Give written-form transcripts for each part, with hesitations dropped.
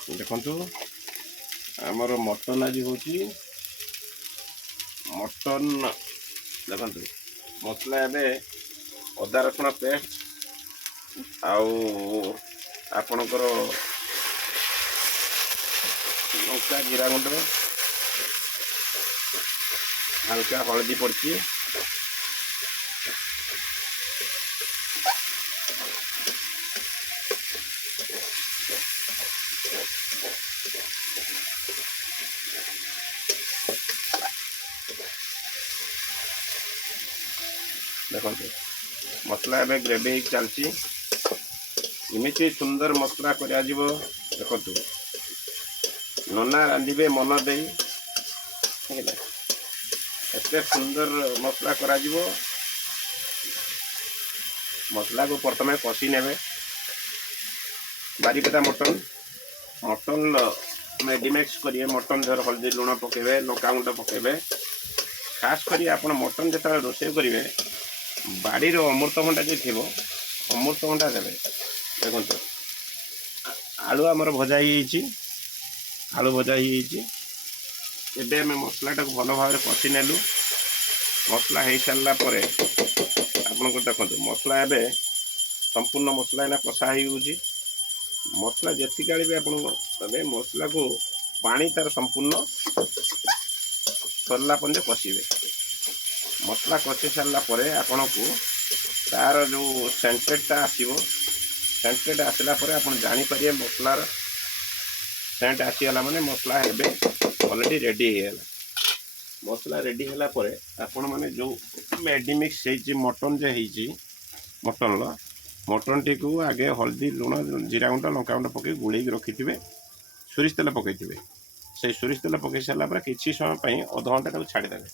देखु आमर मटन आज हूँ मटन देखु मसला एवं अदा रसुण पेस्ट आपणकर लंका जीरा गुंड हल्का हलदी पड़ी देखो मसला एवं ग्रेवी चलती इमिति सुंदर मसला करा देखु नना रांधे मन दे एत सुंदर मसला करा मसला को प्रथम कषि ने बारीपेटा मटन मटन मेडिमिक्स करेंगे मटन धर हल्दी लुण पकेबे लंका गुंड पकेबे खास करी आप मटन जो रोषे करेंगे बाड़ी अमृतभंडा जो थी अमृतभंडा देवे देखो आलू आमर भजा ही आलू भजा ही एवं मसलाटा को भल भाव कषि नेलु मसला हो सारा आपको देखो मसला एवं संपूर्ण मसला एना कषा हो मसला जी भी आप मसला को पानी तार संपूर्ण सरला पर्यंत कषिबे मसला कषि सारा आपन को तार जो सेंटेडटा आसो सेंटेड आसला आप जापर मसलार सेंट आसीगला माने मसला ऑलरेडी रेडी होगा मसला रेडी है आपण मैंने जो मेडिमिक्स मटन जो मटन मटन टी को आगे हल्दी लुण जीरा गुंड लंका गुंड पकई गुड़े रखि थे सोरिष तेल पकई थे से सोरिष तेल पकई सारापर किसी समय अध घंटा छाड़ीदे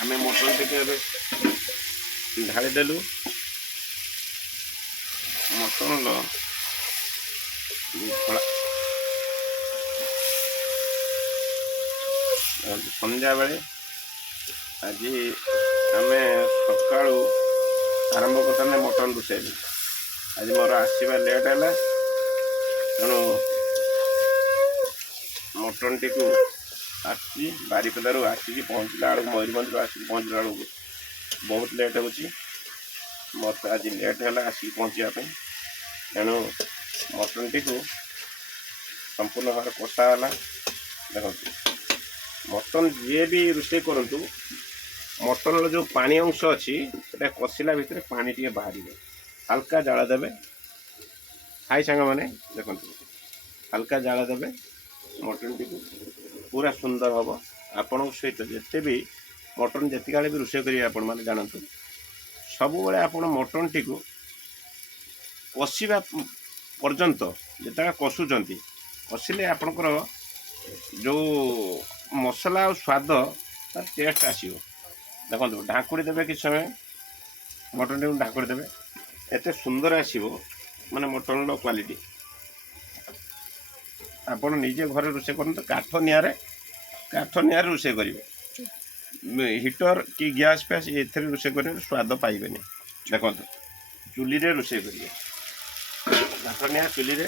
आम मटन टी ढाड़ीदेलु मटन संध्या बेले आज आम सका आरंभ करते मटन रोषेई आज मोर आसवा लेट है तेणु मटन टी को आसी बारीपदारू आसिक पहुँचला बेलू मयूरभंज आसिक पहुँचला बेलू बहुत लेट हो मत आज लेट है आसिक पहुँचापी तेणु मटन टी को संपूर्ण भाव कषाला देखो मटन जी भी रोषे करूँ मटन जो पानी अंश अच्छी से कषिला भितर पानी टे बाहर हल्का जाल देवे हाई सांग मैंने देखो हल्का जाल देवे मटन टी को पूरा सुंदर हम आपण सहित जिते भी मटन जी भी रोषे करेंगे आपण मैंने जानतु सब बड़े आप मटन टी को कषा पर्यंत जिते कषुंट कषिले आपणकर जो मसला और स्वाद तार टेस्ट आसो देखो ढाकुड़ी देवे कि समय मटन टी ढाकुड़ी देवे एत सुंदर आसो माने मटन क्वालिटी आप निजे घर रोषे कर काठ निआरे रोषे करेंगे हिटर कि गैस फैस ए रोषे करेंगे स्वाद पाइबे देखो चुली रे रोषे करेंगे काठ निआ चुली रे